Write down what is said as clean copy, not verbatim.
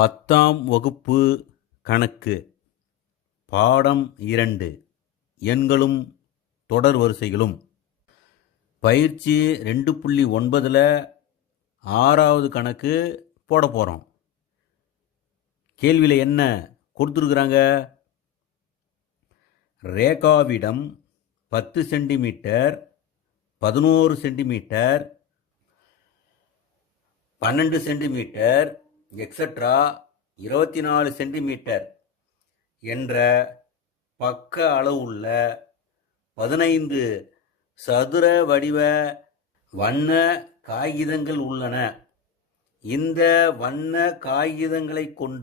10ஆம் வகுப்பு கணக்கு பாடம் 2 எண்களும் தொடர் வரிசைகளும். பயிற்சி 2.9ல் 6வது கணக்கு போட போகிறோம். கேள்வியில் என்ன கொடுத்துருக்குறாங்க? ரேகாவிடம் 10 centimetre, 11 centimetre, 12 centimetre extra 24 centimetre என்ற பக்க அளவுள்ள 15 சதுர வடிவ வண்ண காகிதங்கள் உள்ளன. இந்த வண்ண காகிதங்களை கொண்டு